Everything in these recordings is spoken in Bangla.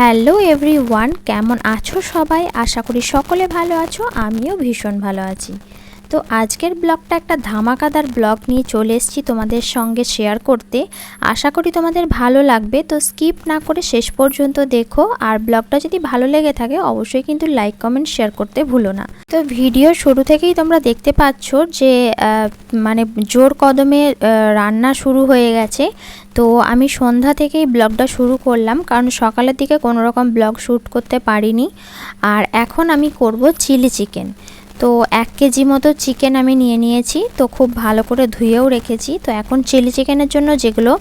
হ্যালো এভরিওয়ান, কেমন আছো সবাই? আশা করি সকলে ভালো আছো, আমিও ভীষণ ভালো আছি। তো আজকের ব্লগটা একটা ধামাকাদার ব্লগ নিয়ে চলে এসেছি তোমাদের সঙ্গে শেয়ার করতে। আশা করি তোমাদের ভালো লাগবে, তো স্কিপ না করে শেষ পর্যন্ত দেখো। আর ব্লগটা যদি ভালো লেগে থাকে অবশ্যই কিন্তু লাইক কমেন্ট শেয়ার করতে ভুলো না। তো ভিডিও শুরু থেকেই তোমরা দেখতে পাচ্ছ যে মানে জোর কদমে রান্না শুরু হয়ে গেছে। তো আমি সন্ধ্যা থেকেই ব্লগটা শুরু করলাম, কারণ সকালের দিকে কোনো রকম ব্লগ শ্যুট করতে পারিনি। আর এখন আমি করব চিলি চিকেন। তো 1 কেজি মতো চিকেন আমি নিয়ে নিয়েছি, তো খুব ভালো করে ধুয়েও রেখেছি। তো এখন চিলি চিকেনের জন্য যেগুলো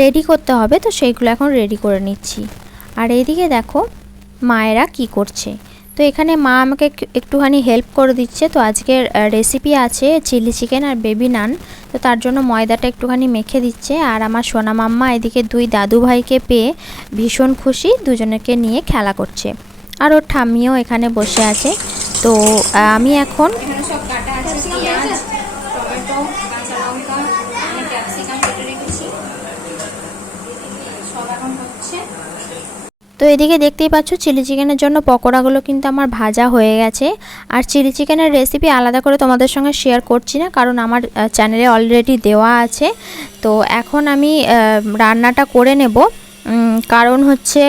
রেডি করতে হবে, তো সেইগুলো এখন রেডি করে নিচ্ছি। আর এইদিকে দেখো মায়েরা কি করছে। তো এখানে মা আমাকে একটুখানি হেল্প করে দিচ্ছে। তো আজকের রেসিপি আছে চিলি চিকেন আর বেবি নান, তো তার জন্য ময়দাটা একটুখানি মেখে দিচ্ছে। আর আমার সোনা মাম্মা এদিকে 2 দাদু ভাইকে পেয়ে ভীষণ খুশি, দুজনকে নিয়ে খেলা করছে। আর ওর ঠাম্মিও এখানে বসে আছে। তো আমি এখন সব কাটা আছে, পেঁয়াজ, টমেটো, কাঁচা লঙ্কা, ক্যাপসিকাম কেটে রেখেছি, সব এখন হচ্ছে। তো এদিকে দেখতেই পাচ্ছ চিলি চিকেনের জন্য পকোড়াগুলো কিন্তু আমার ভাজা হয়ে গেছে। আর চিলি চিকেনের রেসিপি আলাদা করে তোমাদের সঙ্গে শেয়ার করছি না, কারণ আমার চ্যানেলে অলরেডি দেওয়া আছে। তো এখন আমি রান্নাটা করে নেব, কারণ হচ্ছে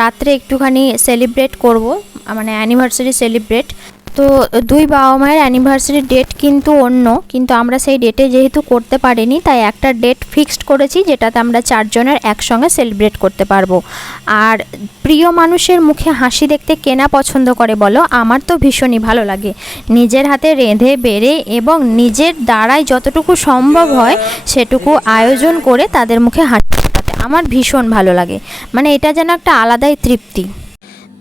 রাত্রে একটুখানি সেলিব্রেট করব, মানে অ্যানিভার্সারি সেলিব্রেট। তো 2 বাবা মায়ের অ্যানিভার্সারি ডেট কিন্তু অন্য, কিন্তু আমরা সেই ডেটে যেহেতু করতে পারিনি, তাই একটা ডেট ফিক্সড করেছি যেটাতে আমরা 4 জনের একসঙ্গে সেলিব্রেট করতে পারবো। আর প্রিয় মানুষের মুখে হাসি দেখতে কে না পছন্দ করে বলো? আমার তো ভীষণই ভালো লাগে। নিজের হাতে রেঁধে বেড়ে এবং নিজের দ্বারাই যতটুকু সম্ভব হয় সেটুকু আয়োজন করে তাদের মুখে হাসি ফোটাতে আমার ভীষণ ভালো লাগে। মানে এটা যেন একটা আলাদাই তৃপ্তি।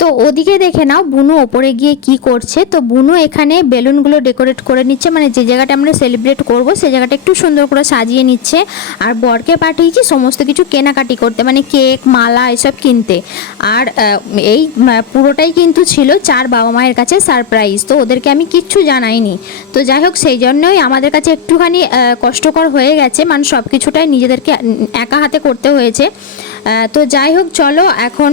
তো ওদিকে দেখে নাও বুনু ওপরে গিয়ে কি করছে। তো বুনু এখানে বেলুনগুলো ডেকোরেট করে নিচ্ছে, মানে যে জায়গাটা আমরা সেলিব্রেট করব সেই জায়গাটা একটু সুন্দর করে সাজিয়ে নিচ্ছে। আর বরকে পাঠিয়েছি সমস্ত কিছু কেনাকাটি করতে, মানে কেক, মালা এসব কিনতে। আর এই পুরোটাই কিন্তু ছিল 4 বাবা মায়ের কাছে সারপ্রাইজ, তো ওদেরকে আমি কিচ্ছু জানাইনি। তো যাই হোক, সেই জন্যই আমাদের কাছে একটুখানি কষ্টকর হয়ে গেছে, মানে সব কিছুটাই নিজেদেরকে একা হাতে করতে হয়েছে। তো যাই হোক, চলো এখন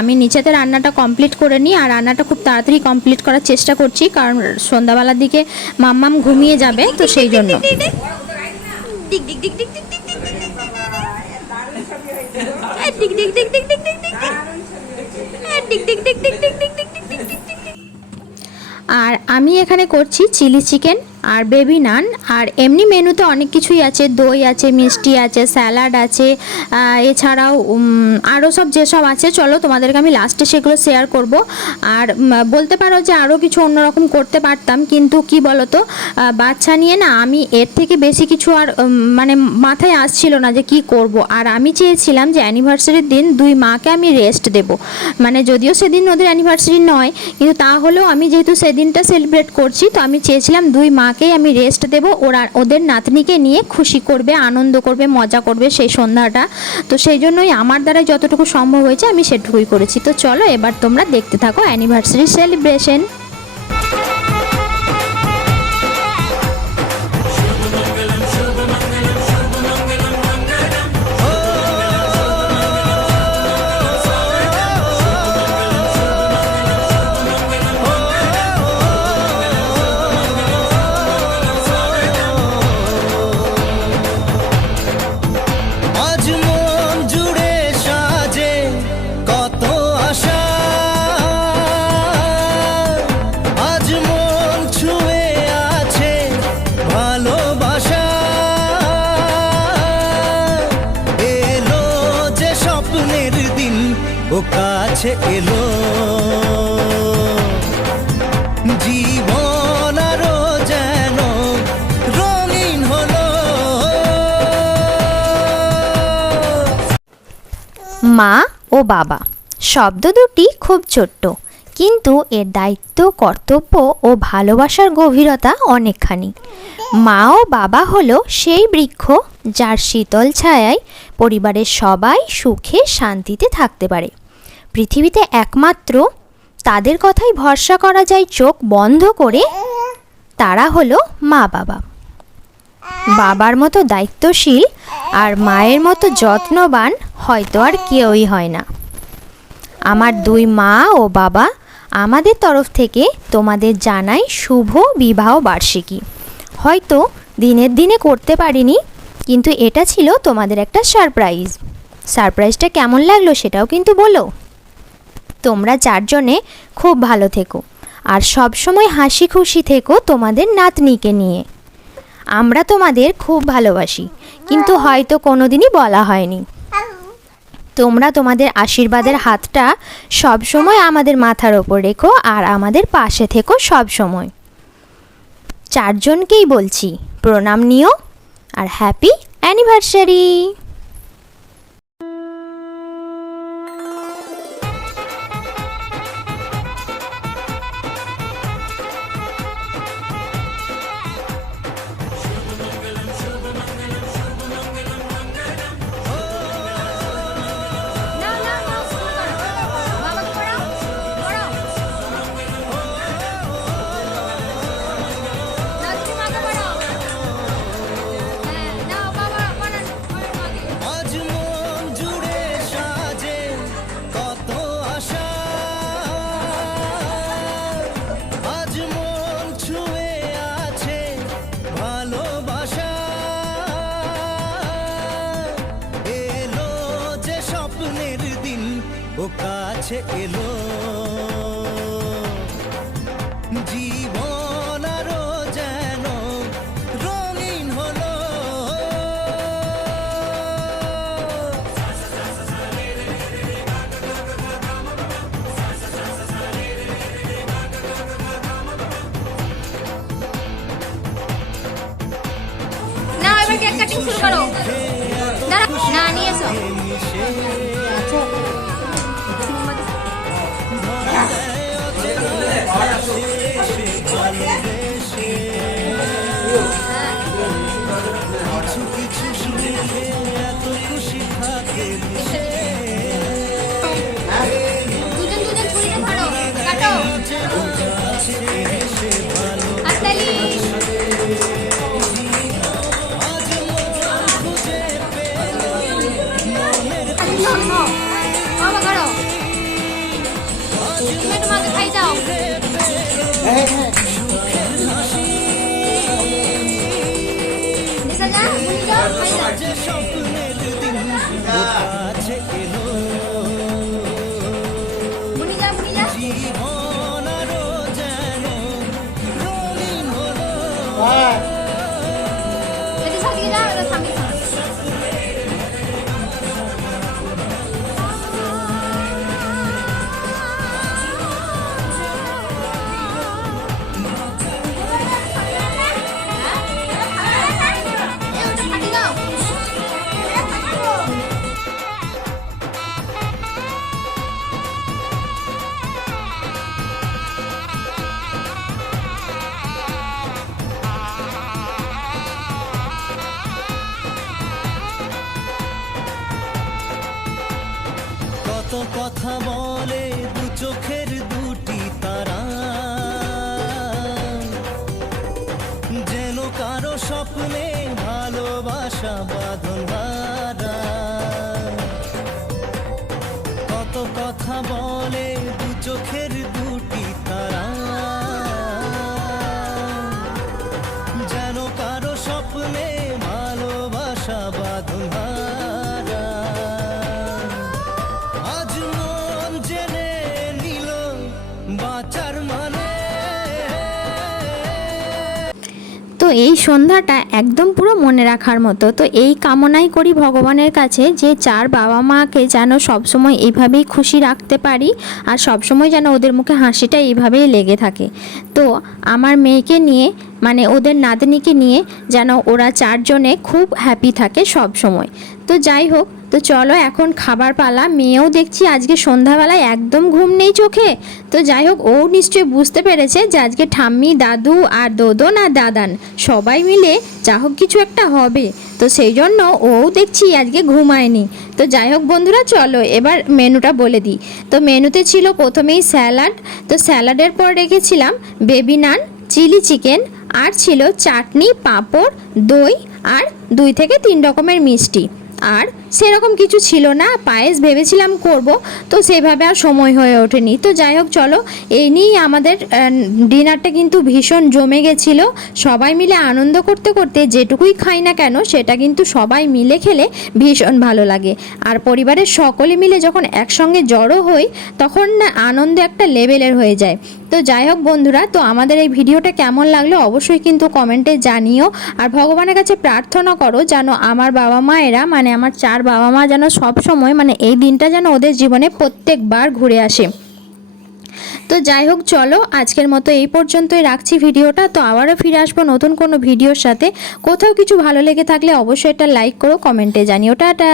আমি নিচেতে রান্নাটা কমপ্লিট করে নিই। আর রান্নাটা খুব তাড়াতাড়ি কমপ্লিট করার চেষ্টা করছি, কারণ সন্ধ্যাবেলার দিকে মাম্মাম ঘুমিয়ে যাবে, তো সেই জন্য। আর আমি এখানে করছি চিলি চিকেন আর বেবি নান। আর এমনি মেনুতে অনেক কিছুই আছে, দই আছে, মিষ্টি আছে, স্যালাড আছে, এছাড়াও আরও সব যেসব আছে, চলো তোমাদেরকে আমি লাস্টে সেগুলো শেয়ার করব। আর বলতে পারো যে আরও কিছু অন্যরকম করতে পারতাম, কিন্তু কি বলো তো, বাচ্চা নিয়ে না আমি এর থেকে বেশি কিছু আর মানে মাথায় আসছিল না যে কি করব। আর আমি চেয়েছিলাম যে অ্যানিভার্সারির দিন 2 মাকে আমি রেস্ট দেব, মানে যদিও সেদিন ওদের অ্যানিভার্সারি নয়, কিন্তু তাহলেও আমি যেহেতু সেদিনটা সেলিব্রেট করছি, তো আমি চেয়েছিলাম 2 মাকেই আমি রেস্ট দেব। ওদের নাতনিকে নিয়ে খুশি করবে, আনন্দ করবে, মজা করবে সেই সন্ধ্যাটা। তো সেই জন্যই আমার দ্বারা যতটুকু সম্ভব হয়েছে আমি সেটুকুই করেছি। তো চলো এবার তোমরা দেখতে থাকো অ্যানিভার্সারি সেলিব্রেশন। কাছে এলো জীবন আরো যেন রঙিন হলো। মা ও বাবা শব্দ দুটি খুব ছোট্ট, কিন্তু এর দায়িত্ব, কর্তব্য ও ভালোবাসার গভীরতা অনেকখানি। মা ও বাবা হলো সেই বৃক্ষ যার শীতল ছায়ায় পরিবারের সবাই সুখে শান্তিতে থাকতে পারে। পৃথিবীতে একমাত্র তাদের কথাই ভরসা করা যায় চোখ বন্ধ করে, তারা হলো মা বাবা। বাবার মতো দায়িত্বশীল আর মায়ের মতো যত্নবান হয়তো আর কেউই হয় না। আমার দুই মা ও বাবা, আমাদের তরফ থেকে তোমাদের জানাই শুভ বিবাহ বার্ষিকী। হয়তো দিনের দিনে করতে পারিনি, কিন্তু এটা ছিল তোমাদের একটা সারপ্রাইজ। সারপ্রাইজটা কেমন লাগলো সেটাও কিন্তু বলো। তোমরা চারজনে খুব ভালো থেকো আর সব সময় হাসি খুশি থেকো তোমাদের নাতনিকে নিয়ে। আমরা তোমাদের খুব ভালোবাসি, কিন্তু হয়তো কোনোদিনই বলা হয়নি। তোমরা তোমাদের আশীর্বাদের হাতটা সব সময় আমাদের মাথার ওপর রেখো আর আমাদের পাশে থেকো সব সময়। চারজনকেই বলছি প্রণাম নিও আর হ্যাপি অ্যানিভার্সারি। আজ মন জুড়ে সাজে কত আশা, আজ মন ছুঁয়ে আছে ভালোবাসা। এলো যে স্বপ্নের দিন, ও কাছে এলো জীবন আরো যেন রঙিন হলো। না এবার কেক কাটিং শুরু করো। দাঁড়া না নিয়ে এসো। কিছু কিছু শুনে এত খুশি থাকে দুজন দুজন ছুরিটা ধরো, কাটো। হাততালি। বাবা করো। তুমি তোমাকে খাই যাও। নিশা যা, মুনি যাও, খাই যাও। যে স্বপ্নের দিন, ও কাছে এলো মুনি যা, মুনি যা। জীবন আরো যেন রঙিন হলো। এদিকে সাদিকে যাও, এটা সামনে যাও। এই ওটা ফাটি দাও। কত কথা বলে দু চোখের দুটি তারা, যেন কারো স্বপ্নে ভালোবাসা বাঁধন হারা। কত কথা বলে দু চোখের দুটি তারা, যেন কারো স্বপ্নে ভালোবাসা বাঁধন হারা। আজ মন জেনে নিল বাঁচার মানে। তো এই সন্ধ্যাটা একদম পুরো মনে রাখার মতো। তো এই কামনাই করি ভগবানের কাছে যে চার বাবা মাকে যেন সবসময় এইভাবেই খুশি রাখতে পারি আর সবসময় যেন ওদের মুখে হাসিটা এইভাবেই লেগে থাকে। তো আমার মেয়েকে নিয়ে মানে ওদের নাতনিকে নিয়ে যেন ওরা চারজনে খুব হ্যাপি থাকে সব সময়। তো যাই হোক, তো চলো এখন খাবার পালা। মেয়েও দেখছি আজকে সন্ধ্যাবেলায় একদম ঘুম নেই চোখে। তো যাই হোক, ও নিশ্চয়ই বুঝতে পেরেছে যে আজকে ঠাম্মি, দাদু আর দোদন আর দাদান সবাই মিলে যা হোক কিছু একটা হবে। তো সেই জন্য ও দেখছি আজকে ঘুমায়নি। তো যাই হোক বন্ধুরা, চলো এবার মেনুটা বলে দিই। তো মেনুতে ছিল প্রথমেই স্যালাড। তো স্যালাডের পর রেখেছিলাম বেবি নান, চিলি চিকেন আর ছিল চাটনি, পাঁপড়, দই আর 2 থেকে 3 রকমের মিষ্টি। আর সেরকম কিছু ছিল না, পায়েস ভেবেছিলাম করব, তো সেভাবে আর সময় হয়ে ওঠেনি। তো যাই হোক চলো, এই নিয়েই আমাদের ডিনারটা কিন্তু ভীষণ জমে গেছিলো। সবাই মিলে আনন্দ করতে করতে যেটুকুই খাই না কেন সেটা কিন্তু সবাই মিলে খেলে ভীষণ ভালো লাগে। আর পরিবারের সকলে মিলে যখন একসঙ্গে জড়ো হই তখন না আনন্দ একটা লেভেলের হয়ে যায়। তো যাই হোক বন্ধুরা, তো আমাদের এই ভিডিওটা কেমন লাগলো অবশ্যই কিন্তু কমেন্টে জানিও। আর ভগবানের কাছে প্রার্থনা করো যেন আমার বাবা মায়েরা, মানে আমার 4 বাবা মা যেন সব সময়, মানে এই দিনটা যেন ওদের জীবনে প্রত্যেকবার ঘুরে আসে। তো যাই হোক চলো, আজকের মতো এই পর্যন্তই রাখছি ভিডিওটা। তো আবারও ফিরে আসবো নতুন কোনো ভিডিওর সাথে। কোথাও কিছু ভালো লেগে থাকলে অবশ্যই একটা লাইক করো, কমেন্টে জানিও। টাটা।